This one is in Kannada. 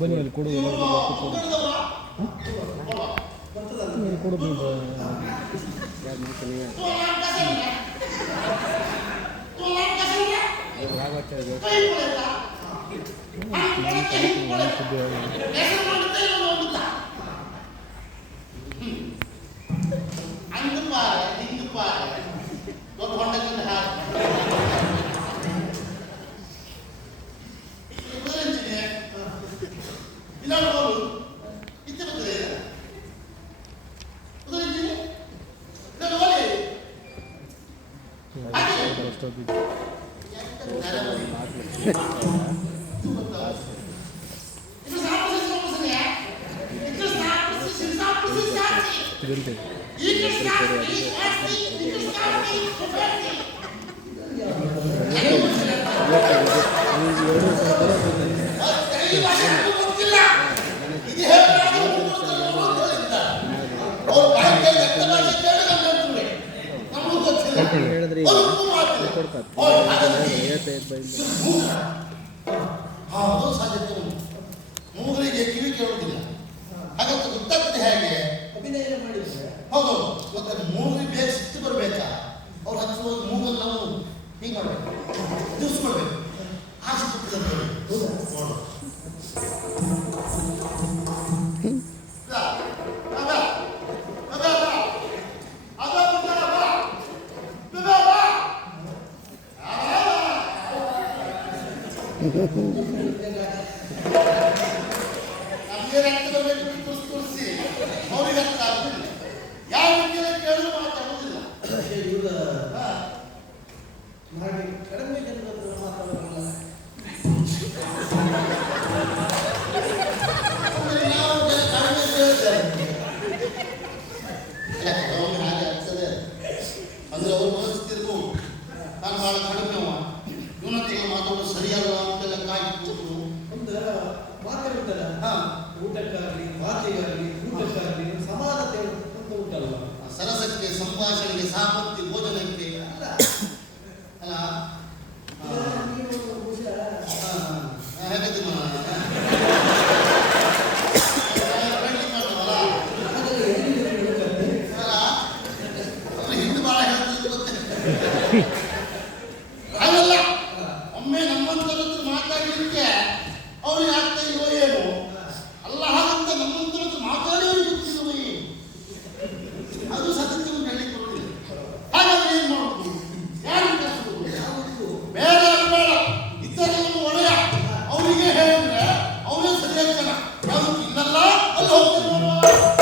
ಬನ್ನಿ ಅಲ್ಲಿ ಕೊಡು ಕೊಡು ಮೂಗರಿಗೆ ಕಿವಿ ಕೇಳುವುದಿಲ್ಲ. ಹಾಗಂತ ಗೊತ್ತಾಗ್ತದೆ ಹೇಗೆ ಅಭಿನಯ ಮಾಡಿದ್ರೆ ಹೌದು ಗೊತ್ತಾಗ ಮೂಗರಿಗೆ ಬೇಗ ಸಿಟ್ಟು ಬರಬೇಕಾ ಅವ್ರು ಹಚ್ಚುವ ಮೂಗಲ್ಲಿ ನಾವು ಹೀಗೆ ಮಾಡಬೇಕು ಜ್ಯೂಸ್ ಮಾಡಬೇಕು ಆಸೆ ನೋಡು ನಮಗೆ ರಕ್ತ ಬರಬೇಕು ತೋರಿಸಿ ಅವ್ರಿಗೆ ರಕ್ತ ಆಗುದಿಲ್ಲ. ಯಾವ ರೀತಿಯಲ್ಲಿ ಕೇಳಿದ್ರು ಮಾತಾಡುವುದಿಲ್ಲ. ಕಡಿಮೆ ಜನರ ಮಾತಾಡೋಲ್ಲ. ನಾವು ಊಟಕ್ಕಾಗಲಿ ಮಾತಿಗಾಗಲಿ ಊಟಕ್ಕಾಗಲಿ ಸಮಾನತೆ ಅಂತ ಉಂಟಲ್ವ. ಸರಸಕ್ಕೆ, ಸಂಭಾಷಣೆಗೆ, ಸಾಮರ್ಥ್ಯ, ಭೋಜನಕ್ಕೆ ಅಲ್ಲ ಅಲ್ಲ ನೀವು ಬಹುಶಃ ಹೇಗತಿ ಮಾಡ್ತಾವಲ್ಲ ಅದೆಲ್ಲ ಎದುರಿಗೆ ಹೇಳ್ತಾರೆ. ಹಿಂದೆ ಬಹಳ ಹೇಳ್ತಿದ್ರು ಗೊತ್ತೇ ಹಾಗಲ್ಲ. ಒಮ್ಮೆ ನಮ್ಮಂತರ ಹತ್ರ ಮಾತಾಡಲಿಕ್ಕೆ ಅವ್ರಿಗೆ ಆಗ್ತಾ ಇಲ್ವೋ ಏನು ಅಲ್ಲ, ಹಾಗಂತ ನಮ್ಮಂತರ ಹತ್ರ ಮಾತಾಡಿ ಅವ್ರಿಗೆ ಗೊತ್ತಿಲ್ವೋ ಅದು ಸತ್ಯತೆ ಒಂದು ಹೇಳಿಕ್ಕೆ ಬರೋದಿಲ್ಲ. ಹಾಗಾದ್ರೆ ಏನ್ ಮಾಡೋದು? ಯಾರು ಕಳಿಸೋದು? ಯಾವತ್ತು ಬೇಡ ಬೇಡ ಇತರರನ್ನು ಒಡೆಯ ಅವರಿಗೆ ಹೇಳಿದ್ರೆ ಅವರೇ ಸರಿಯಾಗಿ ಜನ ಯಾವುದು ಇನ್ನಲ್ಲ ಅಲ್ಲಿ ಹೋಗ್ತಾರೆ.